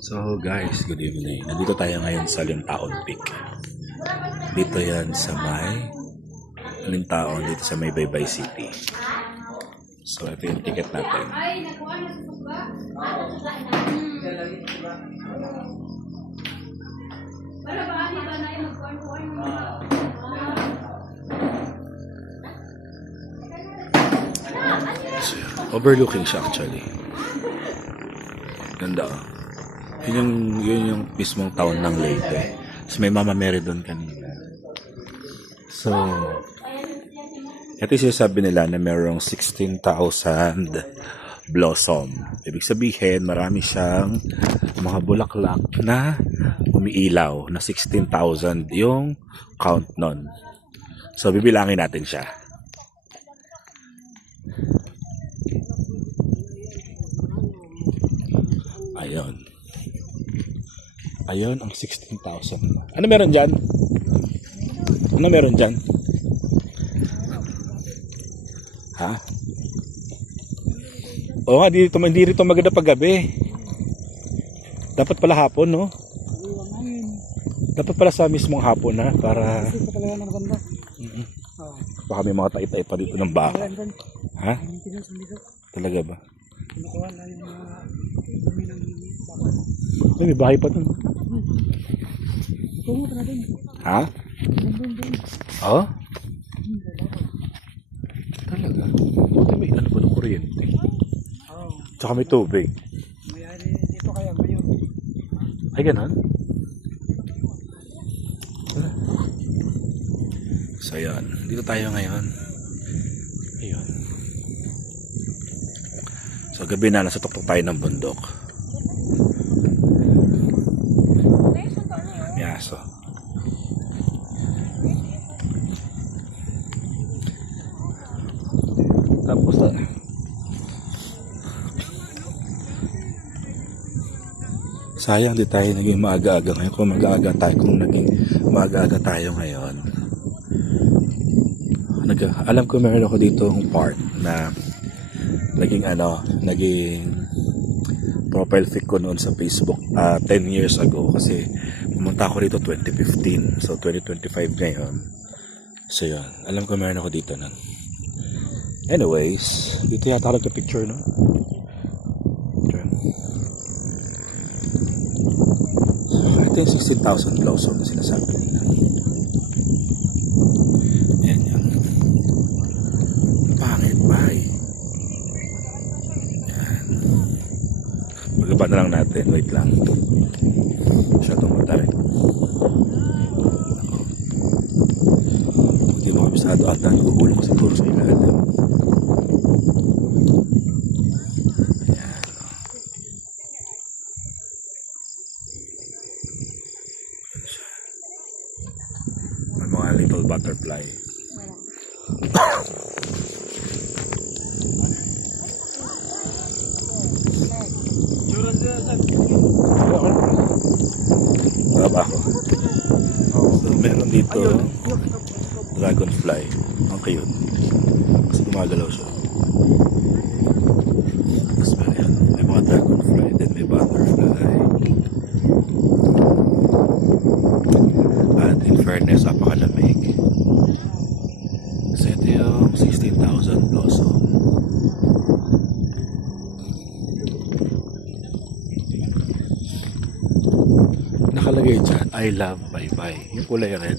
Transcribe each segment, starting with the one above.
So guys, good evening. Nandito tayo ngayon sa Lintaon Peak. Dito yan sa may Lintaon, dito sa may Baybay City. So ito yung ticket natin. So, overlooking siya actually. Ganda. Yun yung mismong town ng Leyte. So may Mama Mary doon kanina. So, ito yung sinasabi nila na mayroong 16,000 blossom. Ibig sabihin, marami siyang mga bulaklak na umiilaw na 16,000 yung count nun. So, bibilangin natin siya. Ayun. Ayun ang 16,000. Ano meron dyan? Ano meron dyan? Ha? Oo nga, hindi rito maganda paggabi. Dapat pala hapon, no? Dapat pala sa mismong hapon, na para... Baka may mga taitay pa dito ng baka. Ha? Talaga ba? May bahay pa dun. Ha? Oo? Talaga? Buti may ano ba ng kuryente? Tsaka may tubig. Dito kaya ngayon. Ay, ganon? So, yan. Dito tayo ngayon. Ayun. So, gabi na. Nasa tuktok tayo ng bundok. Yaso. Tapos na. Sayang di tayo naging maaga-aga ngayon. Kung naging maaga-aga tayo ngayon. Alam ko meron ako dito yung part na naging profile pic ko noon sa Facebook 10 years ago kasi pumunta ako dito 2015. So 2025 ngayon. So yun. Alam ko meron ako dito nun. Anyways, dito yata ako nagka-picture, no? So, ito yung 16,000 blossom na sinasabi nila. Yan yan. Pangit ba eh? Yan. Magaba na lang natin. Wait lang. Masyadong matarik. Hindi mo kabisado at nagugulong ko siguro sa ilalim. Little butterfly. Baba ako. So, meron dito dragonfly. Ang cute. Kasi gumagalaw siya. Tapos meron. May mga dragonfly. Then may butterfly. At in fairness, napakalamig. So ito yung 16,000 blossom. Nakalagay dyan, I love Baybay. Yung kulay red.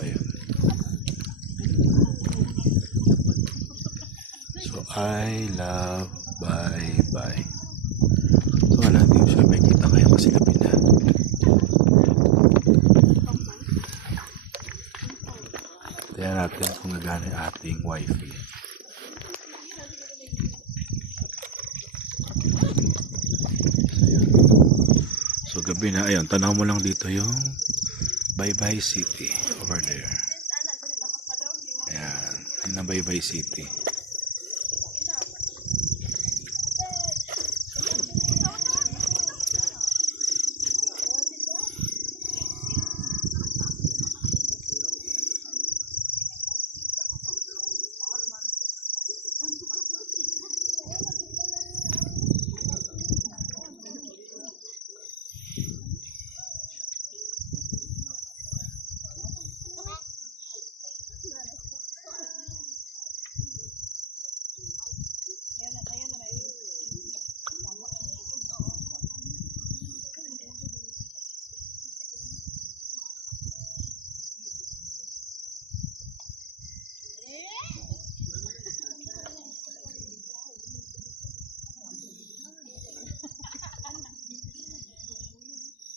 Ayun. So I love Baybay. So wala, hindi ko siya makikita ngayon kasi gabi na. Tignan natin kung gagana yung ating wifi. So gabi na, ayun, tanaw mo lang dito yung Baybay City over there. Ayan, yun ang Baybay City.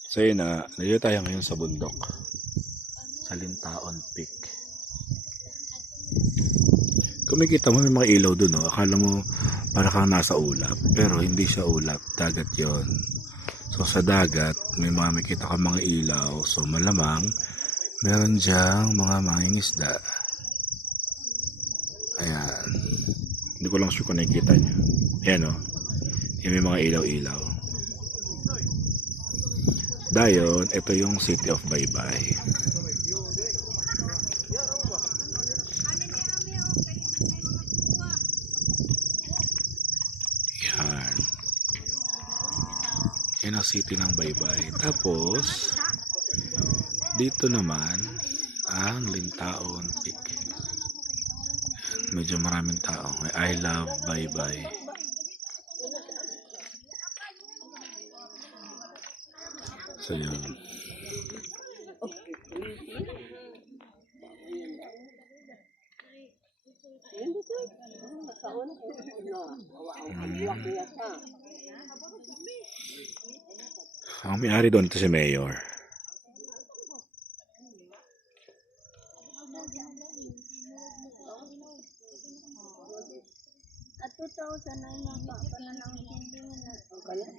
So yun na, nandito tayo ngayon sa bundok. Sa Lintaon Peak. Kung makikita mo may mga ilaw dun, no? Akala mo para kang nasa ulap. Pero hindi siya ulap, dagat yon. So sa dagat, may mga makikita ka mga ilaw. So malamang, meron diyang mga mangingisda. Ayan. Hindi ko lang sure kung nakikita nyo. Ayan o. Yung may mga ilaw-ilaw. Dayon, ito yung City of Baybay. Yan. Yan ang city ng Baybay. Tapos, dito naman, ang Lintaon Peak. Medyo maraming tao. I love Baybay. So yun. Ang may-ari doon ito si Mayor. At 2000 na yung mga pananang hindi mo na panang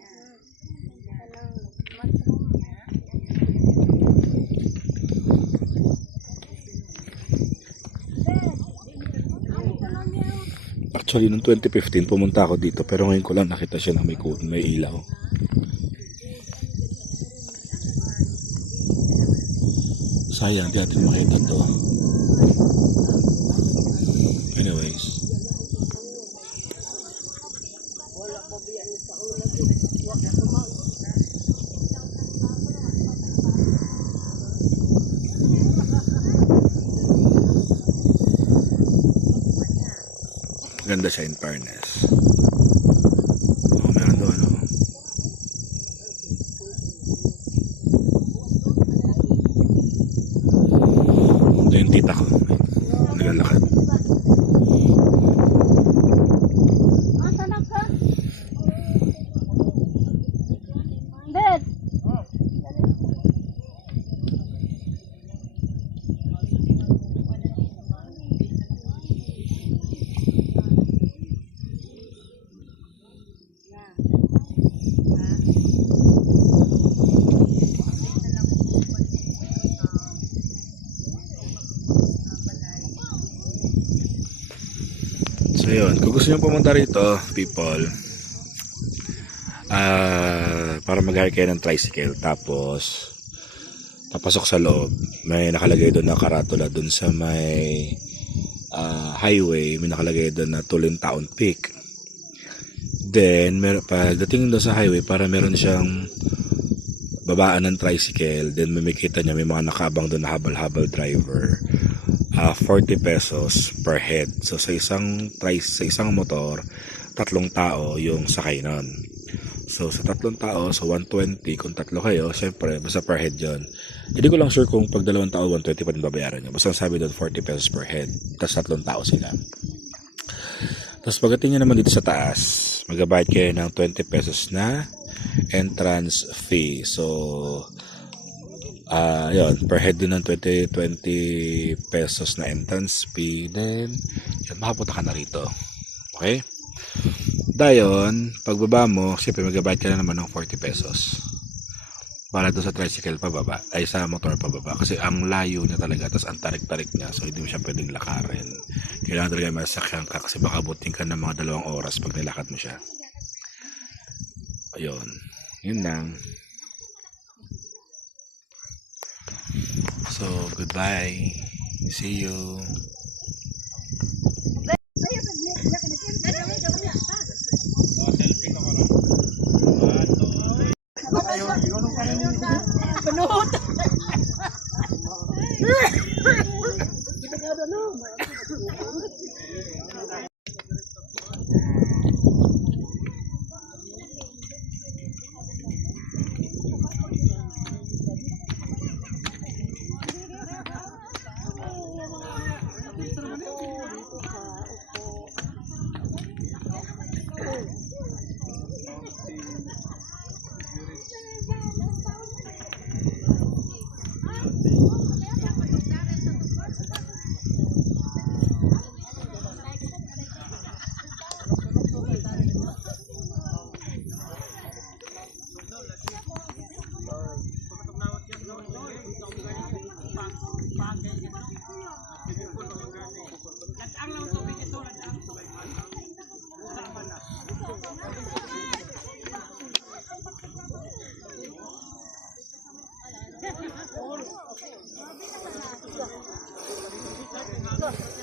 Actually, noong 2015, pumunta ako dito. Pero ngayon ko lang nakita siya na may ilaw. Sayang, di natin makita to. Anyways. Ganda siya in fairness. Oh, meron doon, ano. Ito yung tita ko. Naglalakad. Asan ka? Dad! So yun, kung gusto nyo pumunta rito, people, para mag-hire kayo ng tricycle, tapos papasok sa loob, may nakalagay doon na karatula doon sa may highway, may nakalagay doon na Lintaon Peak. Then, pagdating doon sa highway, para meron siyang babaan ng tricycle, then may makita niya, may mga nakaabang doon na habal-habal driver. 40 pesos per head. So sa isang motor, 3 tao yung sakay nun. So sa 3 tao, so 120 kung 3 kayo, syempre basta per head yon. Hindi ko lang sure kung pag 2 tao 120 pa din babayaran nyo. Basta sabi doon 40 pesos per head. Tapos 3 tao sila. Tapos pagdating nyo naman dito sa taas, magabayad kayo ng 20 pesos na entrance fee. So yun, per head din ng 20 pesos na entrance fee. Then, yun, makapunta ka na rito. Okay? Dayon, pagbaba mo, siyempre magabayad ka na naman ng 40 pesos. Para doon sa tricycle pababa, ay sa motor pababa. Kasi ang layo niya talaga, tapos ang tarik-tarik niya. So, hindi mo siya pwedeng lakarin. Kailangan talaga masakyan ka kasi baka buting ka ng mga 2 oras pag nilakad mo siya. Ayun. Yun lang. So, goodbye. See you. ba?